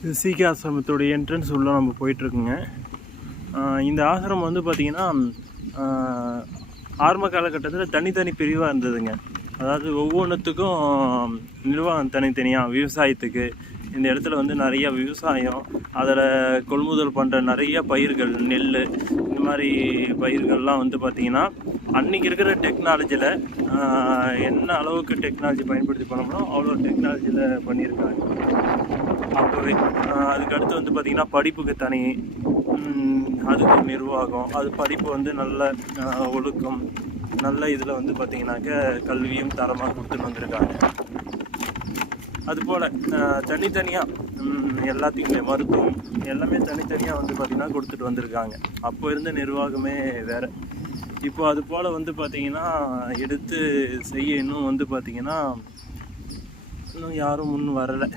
இது சீக்கிய ஆசிரமத்தோடைய என்ட்ரன்ஸ் உள்ளே நம்ம போயிட்டுருக்குங்க. இந்த ஆசிரமம் வந்து பார்த்திங்கன்னா ஆரம்ப காலகட்டத்தில் தனித்தனி பிரிவாக இருந்ததுங்க. அதாவது ஒவ்வொன்றுத்துக்கும் நிர்வாகம் தனித்தனியாக. விவசாயத்துக்கு இந்த இடத்துல வந்து நிறைய விவசாயம், அதில் கொள்முதல் பண்ணுற நிறைய பயிர்கள், நெல், இந்த மாதிரி பயிர்கள்லாம் வந்து பார்த்திங்கன்னா அன்றைக்கி இருக்கிற டெக்னாலஜியில் என்ன அளவுக்கு டெக்னாலஜி பயன்படுத்தி பண்ணோம்னா அவ்வளோ டெக்னாலஜியில் பண்ணியிருக்காங்க அப்போவே. அதுக்கடுத்து வந்து பார்த்திங்கன்னா படிப்புக்கு தனி, அதுக்கு நிர்வாகம், அது படிப்பு வந்து நல்ல ஒழுக்கம், நல்ல இதில் வந்து பார்த்திங்கனாக்க கல்வியும் தரமாக கொடுத்துட்டு வந்திருக்காங்க. அதுபோல் தனித்தனியாக எல்லாத்தையுமே மருத்துவம் எல்லாமே தனித்தனியாக வந்து பார்த்திங்கன்னா கொடுத்துட்டு வந்திருக்காங்க. அப்போ இருந்த நிர்வாகமே வேறு. இப்போ அது போல் வந்து பார்த்திங்கன்னா எடுத்து செய்ய இன்னும் வந்து பார்த்திங்கன்னா இன்னும் யாரும் முன் வரலை.